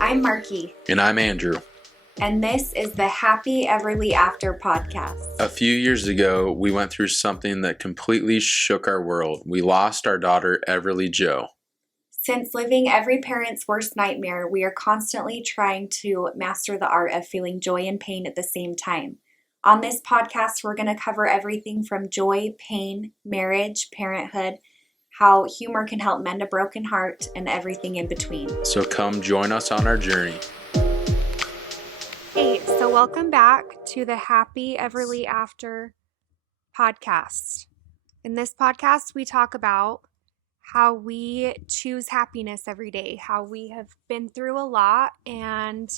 I'm Marky. And I'm Andrew. And this is the Happy Everly After podcast. A few years ago, we went through something that completely shook our world. We lost our daughter, Everly Jo. Since living every parent's worst nightmare, we are constantly trying to master the art of feeling joy and pain at the same time. On this podcast, we're going to cover everything from joy, pain, marriage, parenthood, how humor can help mend a broken heart, and everything in between. So come join us on our journey. Hey, so welcome back to the Happy Everly After podcast. In this podcast, we talk about how we choose happiness every day, how we have been through a lot, and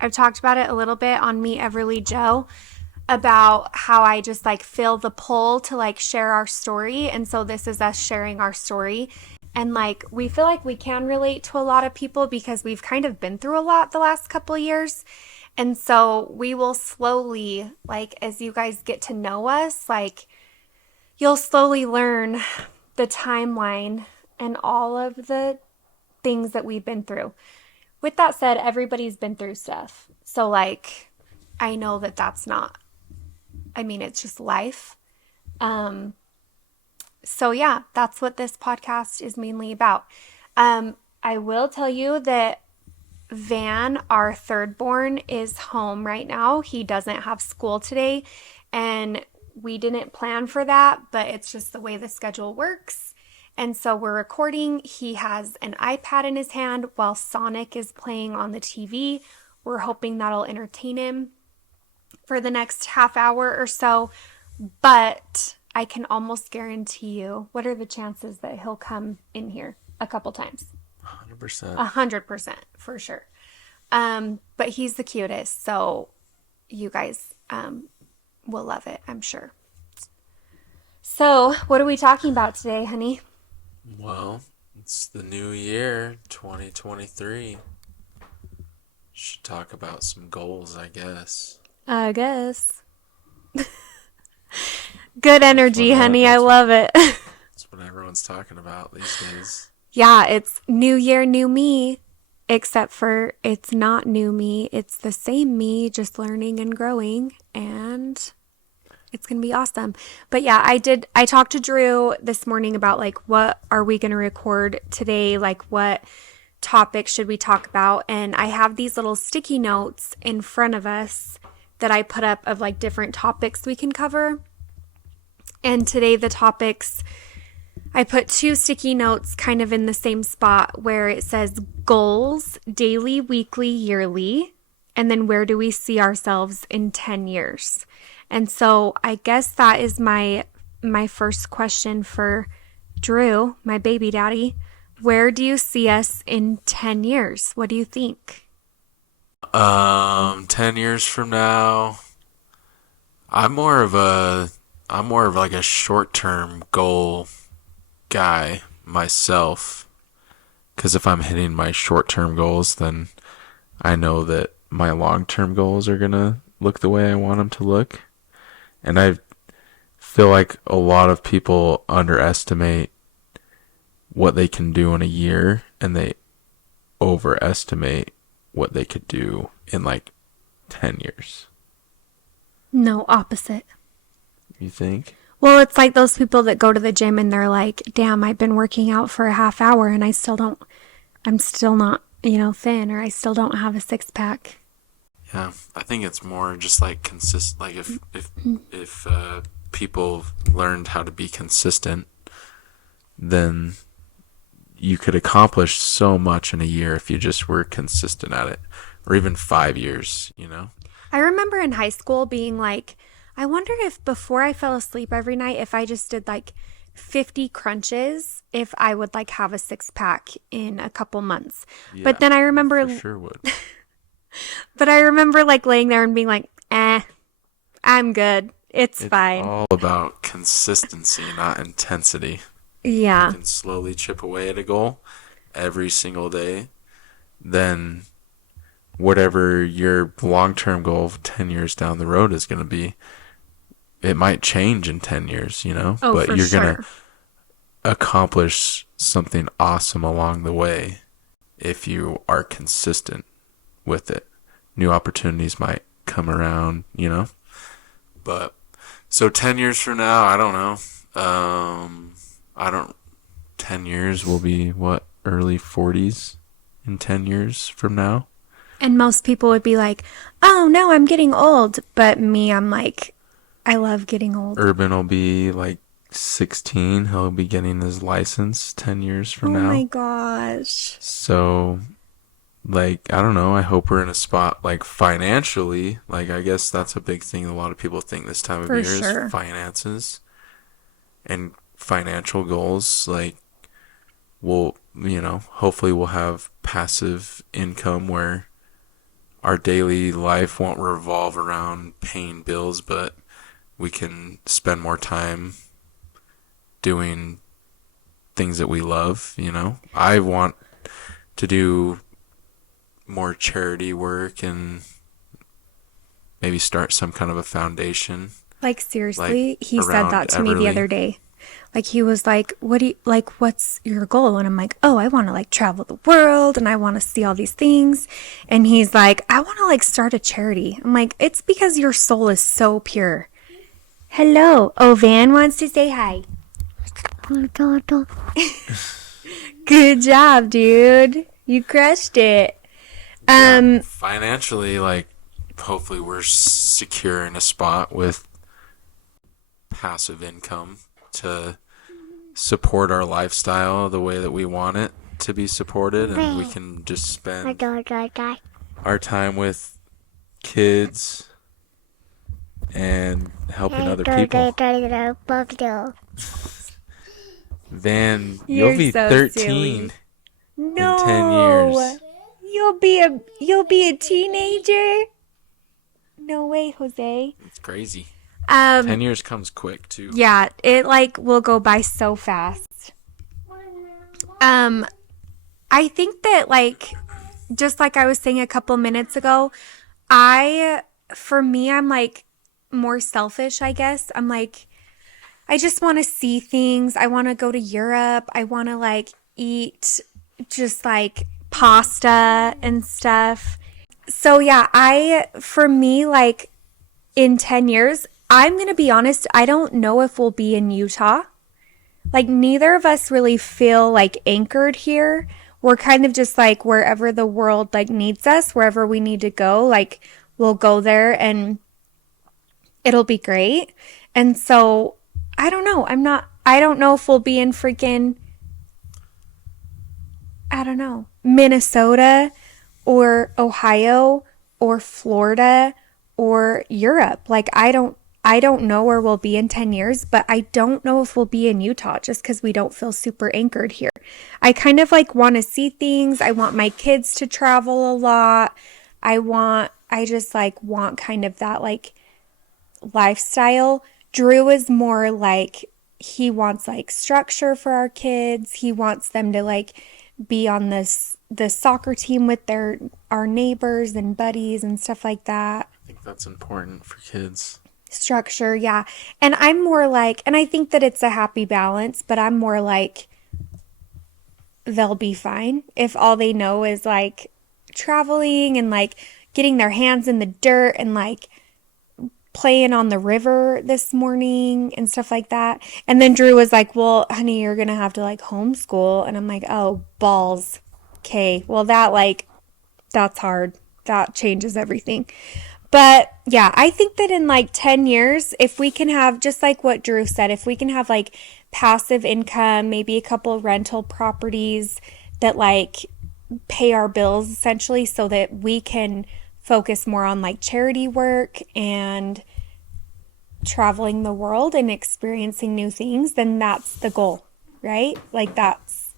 I've talked about it a little bit on Meet Everly Jo about how I just feel the pull to share our story. And so this is us sharing our story. And we feel like we can relate to a lot of people because we've kind of been through a lot the last couple of years. And so we will slowly, as you guys get to know us, you'll slowly learn the timeline and all of the things that we've been through. With that said, everybody's been through stuff. So I know that that's not, it's just life. So yeah, that's what this podcast is mainly about. I will tell you that Van, our third born, is home right now. He doesn't have school today, and we didn't plan for that, but it's just the way the schedule works. And so we're recording. He has an iPad in his hand while Sonic is playing on the TV. We're hoping that'll entertain him for the next half hour or so. But I can almost guarantee you, what are the chances that he'll come in here a couple times? 100%. 100% for sure. But he's the cutest, so you guys will love it, I'm sure. So, what are we talking about today, honey? Well, it's the new year, 2023. Should talk about some goals, I guess. I guess. Good energy, honey. I love it. That's what everyone's talking about these days. Yeah, it's new year, new me. Except for it's not new me. It's the same me, just learning and growing. And it's going to be awesome. But yeah, I talked to Drew this morning about what are we going to record today? What topic should we talk about? And I have these little sticky notes in front of us that I put up of different topics we can cover. And today the topics, I put two sticky notes kind of in the same spot where it says goals, daily, weekly, yearly, and then where do we see ourselves in 10 years? And so I guess that is my first question for Drew, my baby daddy. Where do you see us in 10 years? What do you think? 10 years from now, I'm more of a short-term goal guy myself. Because if I'm hitting my short-term goals, then I know that my long-term goals are going to look the way I want them to look. And I feel like a lot of people underestimate what they can do in a year, and they overestimate what they could do in 10 years. No, opposite. You think? Well, it's like those people that go to the gym and they're like, damn, I've been working out for a half hour and I'm still not, thin, or I still don't have a six pack. Yeah, I think it's more just consistent. If people learned how to be consistent, then you could accomplish so much in a year if you just were consistent at it, or even 5 years, I remember in high school being I wonder if before I fell asleep every night, if I just did 50 crunches, if I would have a six pack in a couple months. Yeah, but then I remember, for sure would. But I remember laying there and being I'm good. It's fine. It's all about consistency, not intensity. Yeah. You can slowly chip away at a goal every single day. Then whatever your long-term goal of 10 years down the road is going to be, it might change in 10 years, Oh, but for you're sure. going to accomplish something awesome along the way if you are consistent with it. New opportunities might come around, you know? But, so 10 years from now, I don't know. 10 years will be what? Early 40s in 10 years from now? And most people would be like, oh no, I'm getting old. But me, I'm like, I love getting old. Urban will be like 16. He'll be getting his license 10 years from now. Oh my gosh. So, like, I don't know. I hope we're in a spot, like, financially. Like, I guess that's a big thing a lot of people think this time of For year sure. is finances and financial goals. Like, we'll, hopefully we'll have passive income where our daily life won't revolve around paying bills, but we can spend more time doing things that we love, I want to do more charity work and maybe start some kind of a foundation. Like, seriously, he said that to me the Everly. other day. Like, he was like, what's your goal? And I'm like, oh, I want to, like, travel the world and I want to see all these things. And he's like, I want to, like, start a charity. I'm like, it's because your soul is so pure. Hello. Oh, Van wants to say hi. Good job, dude. You crushed it. Financially, like, hopefully we're secure in a spot with passive income to support our lifestyle the way that we want it to be supported, and we can just spend our time with kids and helping other people. Van, You're you'll be so 13 silly. No. in 10 years. You'll be a teenager? No way, Jose. It's crazy. 10 years comes quick, too. Yeah, it like will go by so fast. I think that, like, just like I was saying a couple minutes ago, for me, I'm like more selfish, I guess. I'm like, I just want to see things. I want to go to Europe. I want to, like, eat just like pasta and stuff. So yeah, for me, like, in 10 years, I'm going to be honest, I don't know if we'll be in Utah. Like, neither of us really feel like anchored here. We're kind of just like wherever the world like needs us, wherever we need to go, like we'll go there and it'll be great. And so I don't know. I don't know if we'll be in freaking, I don't know, Minnesota or Ohio or Florida or Europe. Like, I don't know where we'll be in 10 years, but I don't know if we'll be in Utah just because we don't feel super anchored here. I kind of like want to see things. I want my kids to travel a lot. I just like want kind of that like lifestyle. Drew is more like, he wants like structure for our kids. He wants them to like be on the soccer team with our neighbors and buddies and stuff like that. I think that's important for kids. Structure, yeah. And I'm more like, and I think that it's a happy balance, but I'm more like, they'll be fine if all they know is like traveling and like getting their hands in the dirt and like playing on the river this morning and stuff like that. And then Drew was like, well, honey, you're gonna have to like homeschool. And I'm like, oh, balls. Okay, well, that's hard. That changes everything. But yeah, I think that in like 10 years, if we can have, just like what Drew said, if we can have like passive income, maybe a couple rental properties that like pay our bills essentially so that we can focus more on like charity work and traveling the world and experiencing new things, then that's the goal, right? Like that's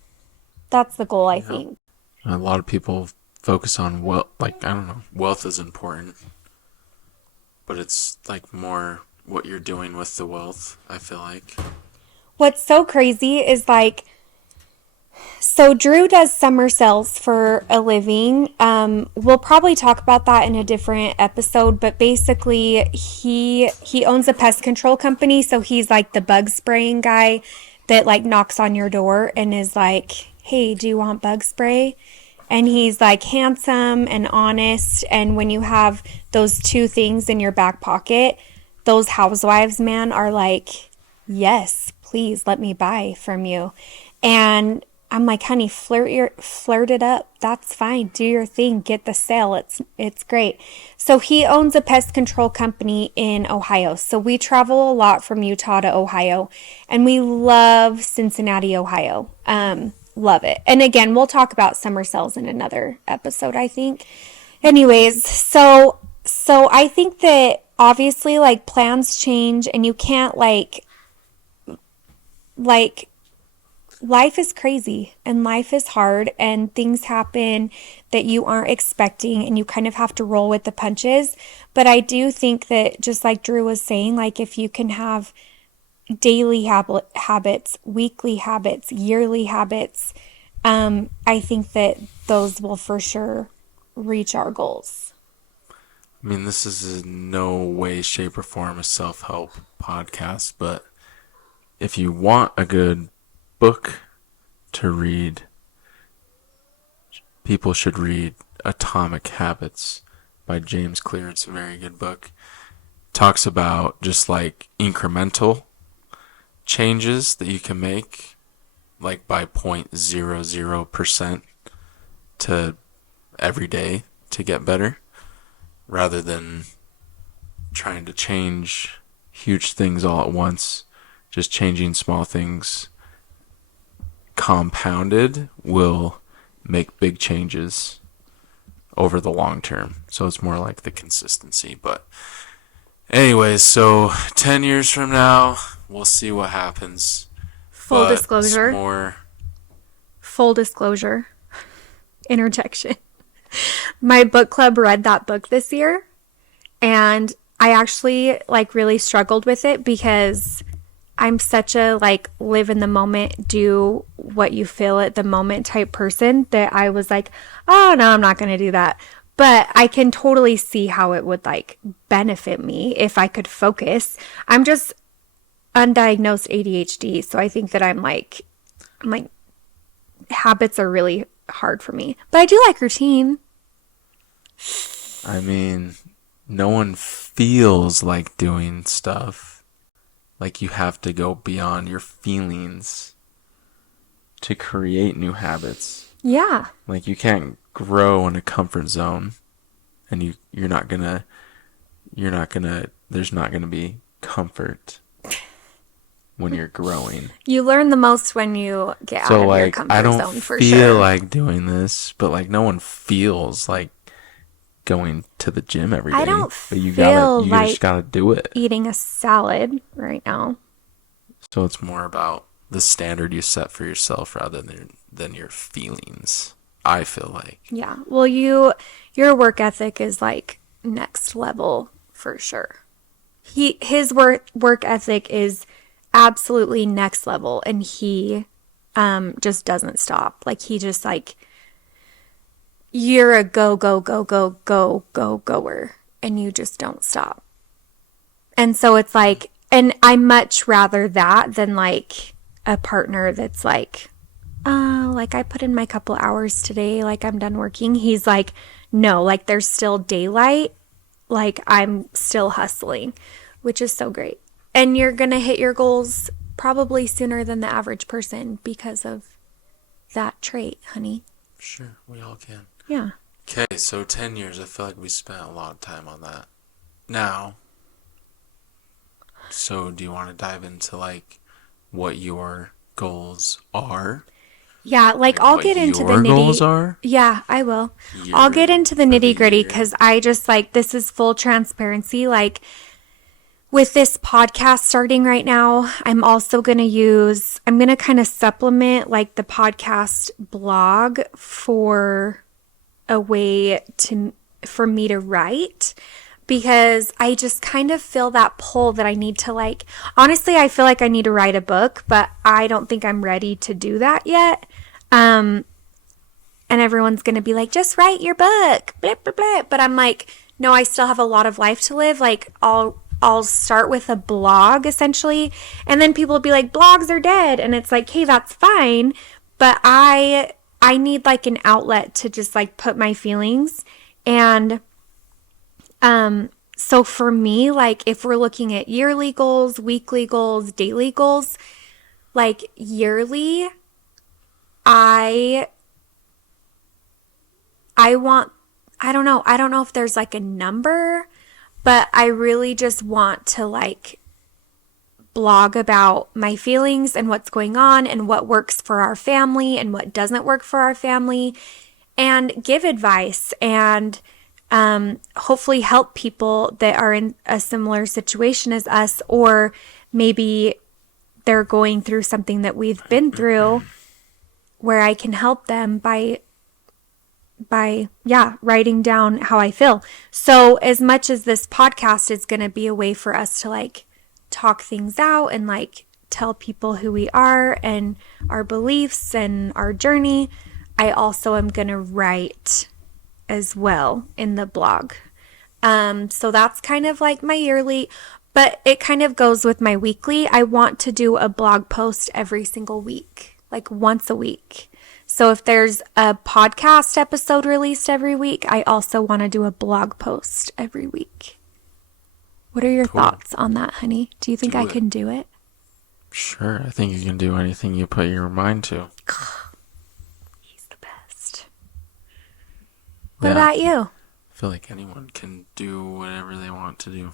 the goal, I think. A lot of people focus on wealth. Like, I don't know, wealth is important, but it's like more what you're doing with the wealth, I feel like. What's so crazy is like, so Drew does summer sales for a living. We'll probably talk about that in a different episode, but basically he owns a pest control company. So he's like the bug spraying guy that like knocks on your door and is like, hey, do you want bug spray? And he's like handsome and honest. And when you have those two things in your back pocket, those housewives, man, are like, yes, please let me buy from you. And I'm like, honey, flirt it up. That's fine. Do your thing. Get the sale. It's great. So he owns a pest control company in Ohio. So we travel a lot from Utah to Ohio, and we love Cincinnati, Ohio. Love it. And again, we'll talk about summer sales in another episode, I think. Anyways, so I think that obviously like plans change, and you can't like life is crazy and life is hard and things happen that you aren't expecting, and you kind of have to roll with the punches. But I do think that, just like Drew was saying, like if you can have daily habits, weekly habits, yearly habits, I think that those will for sure reach our goals. I mean, this is in no way, shape, or form a self-help podcast, but if you want a good book to read, people should read Atomic Habits by James Clear. It's a very good book. Talks about just like incremental changes that you can make, like by 0.00% to every day to get better, rather than trying to change huge things all at once. Just changing small things compounded will make big changes over the long term. So it's more like the consistency. But anyways, so 10 years from now, we'll see what happens. Full But disclosure. it's more... Full disclosure. Interjection. My book club read that book this year, and I actually like really struggled with it because I'm such a like live in the moment, do what you feel at the moment type person that I was like, oh no, I'm not going to do that. But I can totally see how it would like benefit me if I could focus. I'm just undiagnosed ADHD, so I think that I'm like habits are really hard for me. But I do like routine. I mean, no one feels like doing stuff. Like you have to go beyond your feelings to create new habits. Yeah. Like you can't grow in a comfort zone, and you're not gonna there's not gonna be comfort when you're growing. You learn the most when you get out of your like comfort I don't zone, for feel sure. like doing this, but like no one feels like going to the gym every day. I don't but you feel like just gotta do it. eating a salad right now. So it's more about the standard you set for yourself rather than your feelings, I feel like. Yeah. Well, your work ethic is like next level for sure. His work ethic is absolutely next level, and he just doesn't stop. Like he just like, you're a goer, and you just don't stop. And so it's like, and I much rather that than like a partner that's like, like I put in my couple hours today, like I'm done working. He's like, no, like there's still daylight, like I'm still hustling, which is so great. And you're gonna hit your goals probably sooner than the average person because of that trait, honey. Sure, we all can. Yeah. Okay, so 10 years, I feel like we spent a lot of time on that. Now, so do you want to dive into like what your goals are? Yeah, like I'll get into the Your goals are? Yeah, I will. I'll get into the nitty gritty year. because I just like, this is full transparency. Like with this podcast starting right now, I'm also going to kind of supplement like the podcast blog for a way for me to write, because I just kind of feel that pull that I need to like, honestly, I feel like I need to write a book, but I don't think I'm ready to do that yet. And everyone's going to be like, just write your book, blah, blah, blah. But I'm like, no, I still have a lot of life to live. Like I'll start with a blog essentially. And then people will be like, blogs are dead. And it's like, hey, that's fine. But I I need like an outlet to just like put my feelings. And so for me, like if we're looking at yearly goals, weekly goals, daily goals, like yearly, I want, I don't know if there's like a number, but I really just want to like blog about my feelings and what's going on and what works for our family and what doesn't work for our family, and give advice and hopefully help people that are in a similar situation as us, or maybe they're going through something that we've been through, where I can help them by writing down how I feel. So as much as this podcast is going to be a way for us to like talk things out and like tell people who we are and our beliefs and our journey, I also am going to write as well in the blog. So that's kind of like my yearly, but it kind of goes with my weekly. I want to do a blog post every single week, like once a week. So if there's a podcast episode released every week, I also want to do a blog post every week. What are your thoughts on that, honey? Do you think I can do it? Sure, I think you can do anything you put your mind to. He's the best. What about you? I feel like anyone can do whatever they want to do.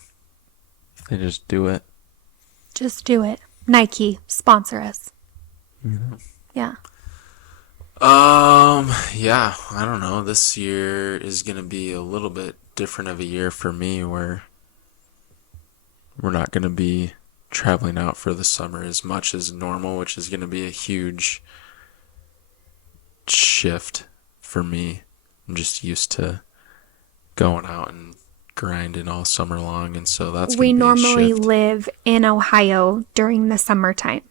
If they just do it. Just do it. Nike, sponsor us. Yeah. Yeah, I don't know. This year is going to be a little bit different of a year for me, where we're not going to be traveling out for the summer as much as normal, which is going to be a huge shift for me. I'm just used to going out and grinding all summer long, and so that's We going to be a normally shift. live in Ohio during the summertime.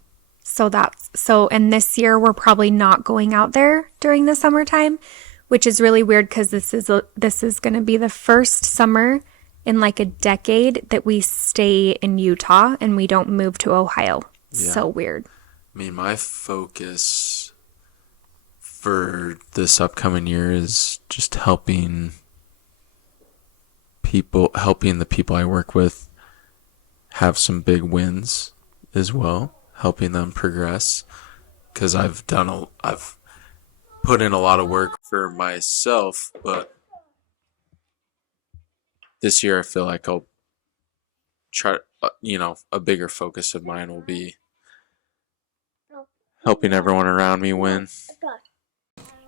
And this year we're probably not going out there during the summertime, which is really weird because this is going to be the first summer in like a decade that we stay in Utah and we don't move to Ohio. Yeah. So weird. I mean, my focus for this upcoming year is just helping the people I work with have some big wins as well, helping them progress, because I've put in a lot of work for myself, but this year I feel like I'll try, a bigger focus of mine will be helping everyone around me win.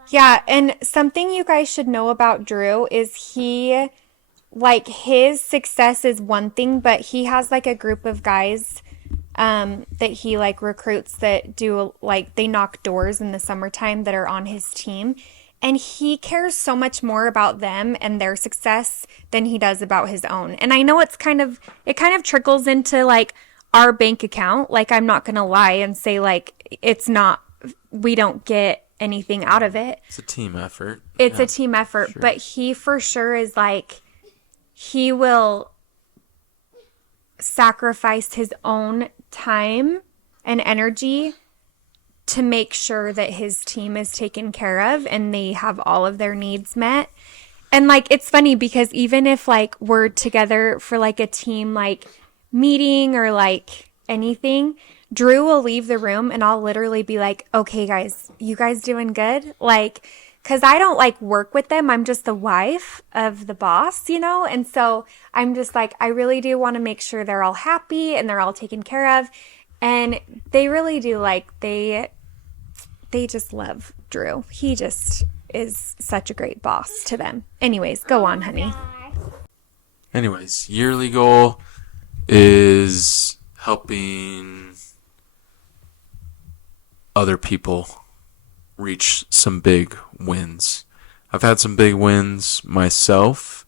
Yeah, and something you guys should know about Drew is his success is one thing, but he has like a group of guys that he like recruits that do like they knock doors in the summertime that are on his team. And he cares so much more about them and their success than he does about his own. And I know it kind of trickles into like our bank account. Like, I'm not going to lie and say like we don't get anything out of it. It's a team effort. It's a team effort, sure. But he for sure is like, he will sacrifice his own time and energy to make sure that his team is taken care of and they have all of their needs met. And like, it's funny because even if like we're together for like a team like meeting or like anything, Drew will leave the room and I'll literally be like, okay guys, you guys doing good? Like, cause I don't like work with them. I'm just the wife of the boss, And so I'm just like, I really do want to make sure they're all happy and they're all taken care of. And they really do, like, they just love Drew. He just is such a great boss to them. Anyways, go on, honey. Anyways, yearly goal is helping other people reach some big wins. I've had some big wins myself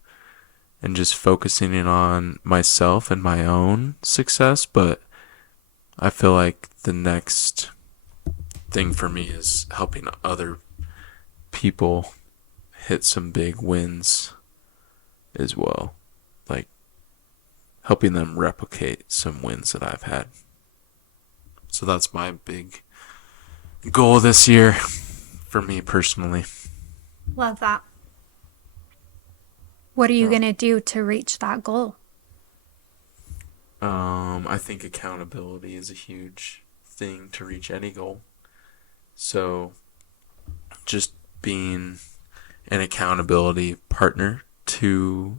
and just focusing in on myself and my own success, but I feel like the next thing for me is helping other people hit some big wins as well. Like helping them replicate some wins that I've had. So that's my big goal this year. for me personally. Love that. What are you going to do to reach that goal? I think accountability is a huge thing to reach any goal. So just being an accountability partner to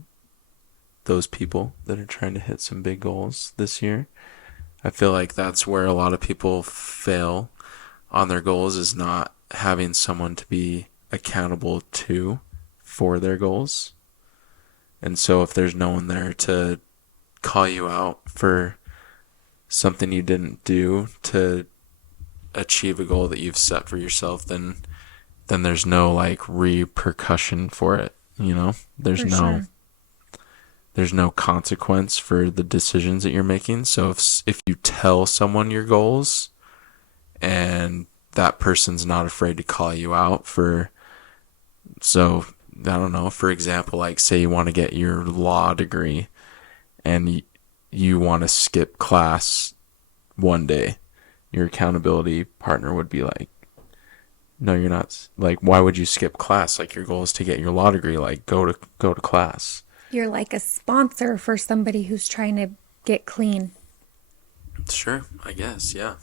those people that are trying to hit some big goals this year. I feel like that's where a lot of people fail on their goals, is not having someone to be accountable to for their goals. And so if there's no one there to call you out for something you didn't do to achieve a goal that you've set for yourself, then there's no like repercussion for it, you know? There's For no sure. there's no consequence for the decisions that you're making. So if you tell someone your goals and that person's not afraid to call you out for, so I don't know, for example, like say you want to get your law degree and you want to skip class one day, your accountability partner would be like, no, you're not. Like, why would you skip class? Like, your goal is to get your law degree. Like, go to class. You're like a sponsor for somebody who's trying to get clean. Sure, I guess, yeah.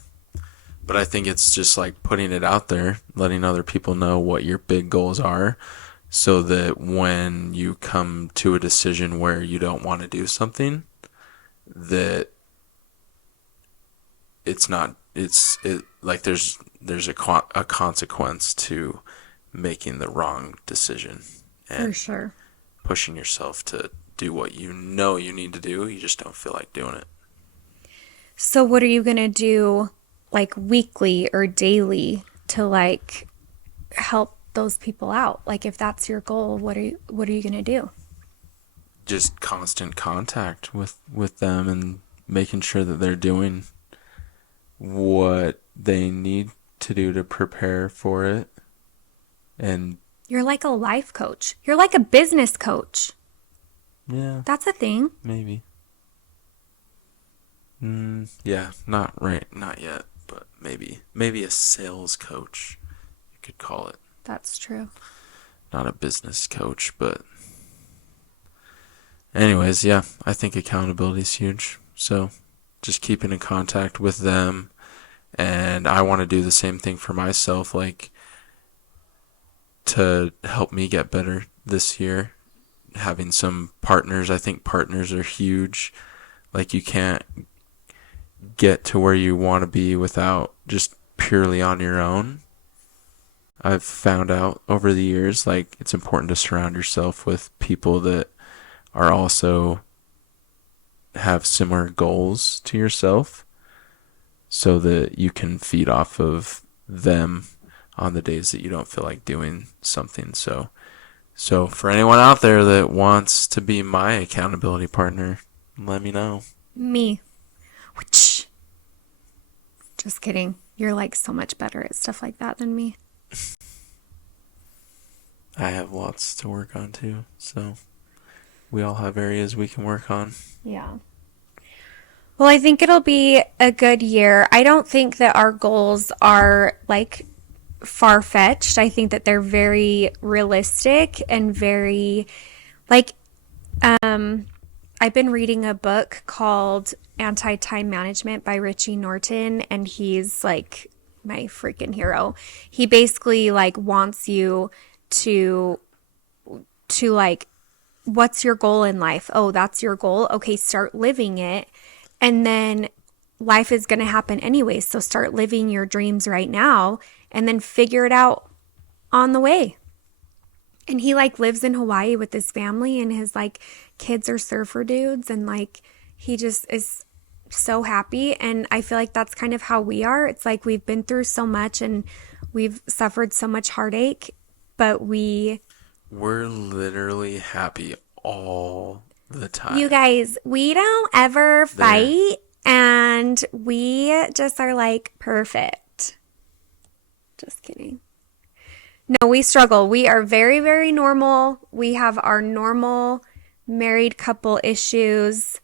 But I think it's just like putting it out there, letting other people know what your big goals are, so that when you come to a decision where you don't want to do something, that it's not, like there's a consequence to making the wrong decision For and sure. pushing yourself to do what you know you need to do. You just don't feel like doing it. So what are you going to do like weekly or daily to like help those people out? Like if that's your goal, what are you going to do? Just constant contact with them and making sure that they're doing what they need to do to prepare for it. And You're like a life coach. You're like a business coach. yeah, That's a thing. maybe. Yeah, not yet, but maybe a sales coach, you could call it. That's true. Not a business coach, but anyways, yeah, I think accountability is huge. So just keeping in contact with them, and I want to do the same thing for myself, like to help me get better this year. Having some partners, I think partners are huge. Like you can't get to where you want to be without just purely on your own. I've found out over the years, like it's important to surround yourself with people that are also have similar goals to yourself, so that you can feed off of them on the days that you don't feel like doing something. So for anyone out there that wants to be my accountability partner, let me know. Me. Whoosh. Just kidding. You're like so much better at stuff like that than me. I have lots to work on too, so we all have areas we can work on. Yeah. Well, I think it'll be a good year. I don't think that our goals are like far-fetched. I think that they're very realistic and very like I've been reading a book called Anti-Time Management by Richie Norton, and he's like my freaking hero. He basically like wants you to like, what's your goal in life? Oh, that's your goal. Okay, start living it. And then life is going to happen anyway. So start living your dreams right now and then figure it out on the way. And he like lives in Hawaii with his family, and his like kids are surfer dudes, and like he just is so happy. And I feel like that's kind of how we are. It's like we've been through so much and we've suffered so much heartache, but We're literally happy all the time. you guys, we don't ever fight, and we just are like perfect. Just kidding. No, we struggle. We are very, very normal. We have our normal married couple issues,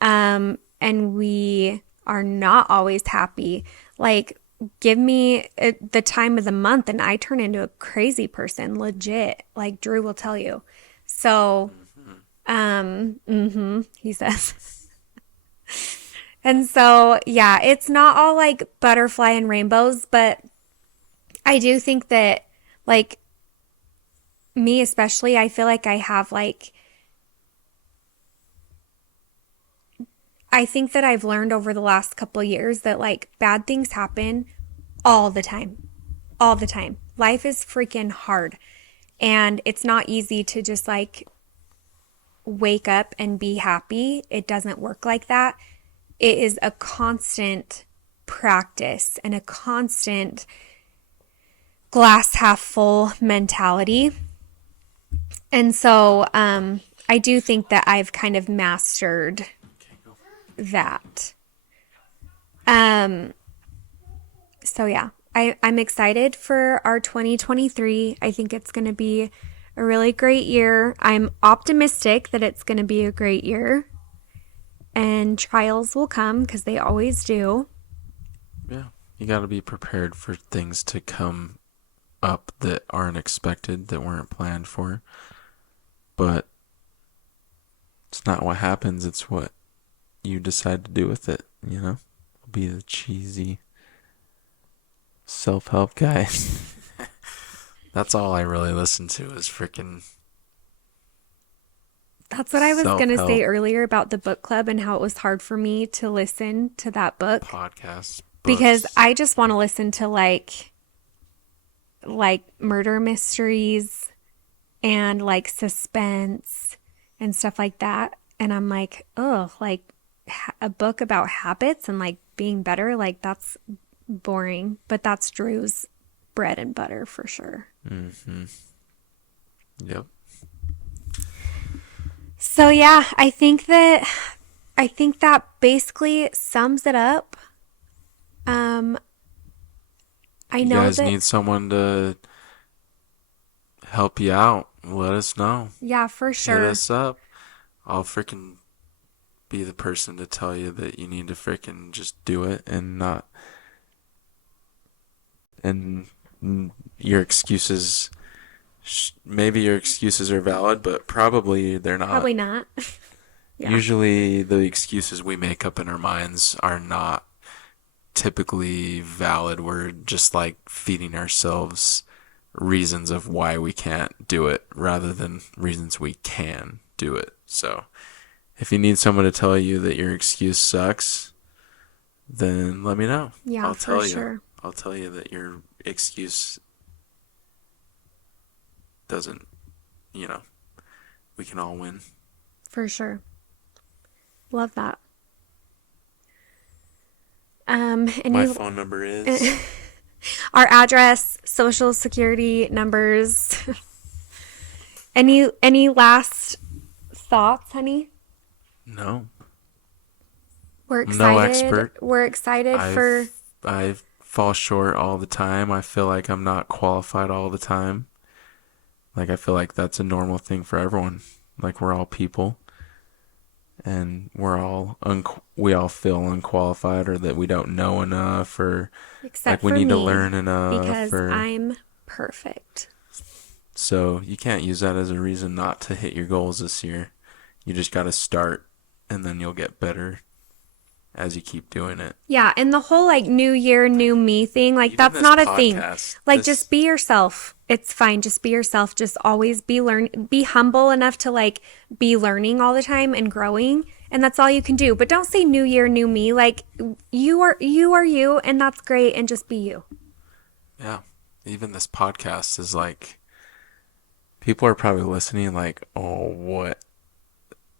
and we are not always happy. Like give me the time of the month and I turn into a crazy person, legit. Like Drew will tell you. So, he says. And so, yeah, it's not all like butterfly and rainbows, but I do think that, like, me especially, I feel like I have like, I think that I've learned over the last couple of years that like bad things happen all the time. All the time. Life is freaking hard. And it's not easy to just like wake up and be happy. It doesn't work like that. It is a constant practice and a constant glass half full mentality. And so I do think that I've kind of mastered that. So yeah, I'm excited for our 2023. I think it's going to be a really great year. I'm optimistic that it's going to be a great year. And trials will come because they always do. Yeah. You got to be prepared for things to come up that aren't expected, that weren't planned for. But it's not what happens, it's what you decide to do with it, you know? Be the cheesy self-help guy. That's all I really listen to is freaking That's what I was going to say self-help earlier about the book club and how it was hard for me to listen to that book podcasts, because books. I just want to listen to like murder mysteries and like suspense and stuff like that. And I'm like, oh, like a book about habits and like being better, like that's boring. But that's Drew's bread and butter for sure. Mm-hmm. Yep. So yeah, I think that basically sums it up. I You know guys that, need someone to help you out. Let us know. yeah, for Hit sure. us up. I'll freaking be the person to tell you that you need to freaking just do it and not. And your excuses, maybe your excuses are valid, but probably they're not. Probably not. Yeah. Usually the excuses we make up in our minds are not typically valid. We're just like feeding ourselves reasons of why we can't do it rather than reasons we can do it. So if you need someone to tell you that your excuse sucks, then let me know. Yeah, I'll for tell you. sure. I'll tell you that your excuse doesn't, we can all win. For sure. Love that. And My phone number is our address, social security numbers. Any last thoughts, honey? no. We're I'm excited. no expert. We're excited for I fall short all the time. I feel like I'm not qualified all the time. Like I feel like that's a normal thing for everyone. Like we're all people, and we all feel unqualified, or that we don't know enough, or except like we for need to me, learn enough. because Or I'm perfect. so you can't use that as a reason not to hit your goals this year. You just got to start, and then you'll get better as you keep doing it. Yeah, and the whole like new year, new me thing, like Even that's this not a thing. podcast, Like this- just be yourself. It's fine. Just be yourself. Just always be humble enough to like be learning all the time and growing. And that's all you can do. But don't say new year, new me. Like you are you and that's great and just be you. Yeah. Even this podcast is like, people are probably listening like, oh,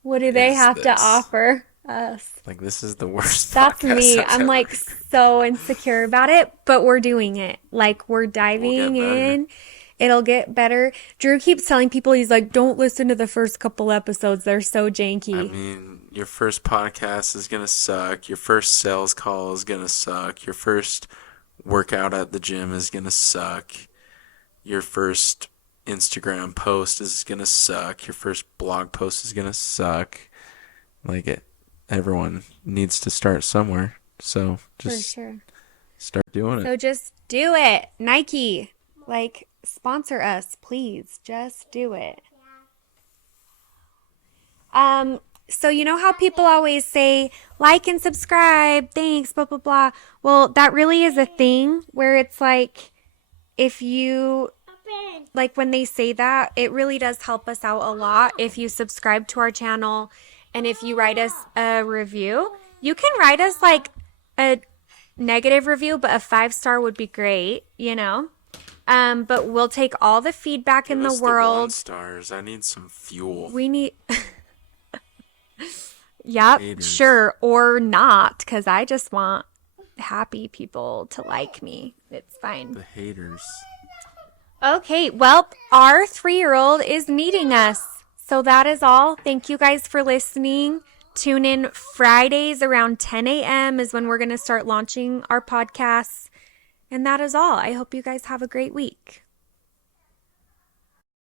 What do they Is have to this? offer us? like this is the worst That's podcast me. I've I'm ever like heard. so insecure about it, but we're doing it. Like we're diving better. in. It'll get better. Drew keeps telling people, he's like, don't listen to the first couple episodes. They're so janky. I mean, your first podcast is going to suck. Your first sales call is going to suck. Your first workout at the gym is going to suck. Your first Instagram post is going to suck. Your first blog post is going to suck. Like everyone needs to start somewhere. So For just sure. Start doing it. So just do it. Nike, like, sponsor us, please. Just do it. So you know how people always say, like and subscribe, thanks, blah, blah, blah. Well, that really is a thing where it's like, if you, like when they say that, it really does help us out a lot. If you subscribe to our channel and if you write us a review, you can write us like a negative review, but a 5-star would be great, you know? But we'll take all the feedback in the world. stars. I need some fuel. We need. Yep, Haters. sure, or not, because I just want happy people to like me. It's fine. The haters. Okay, well, our 3-year-old is needing us. So that is all. Thank you guys for listening. Tune in Fridays around 10 a.m. is when we're going to start launching our podcasts. And that is all. I hope you guys have a great week.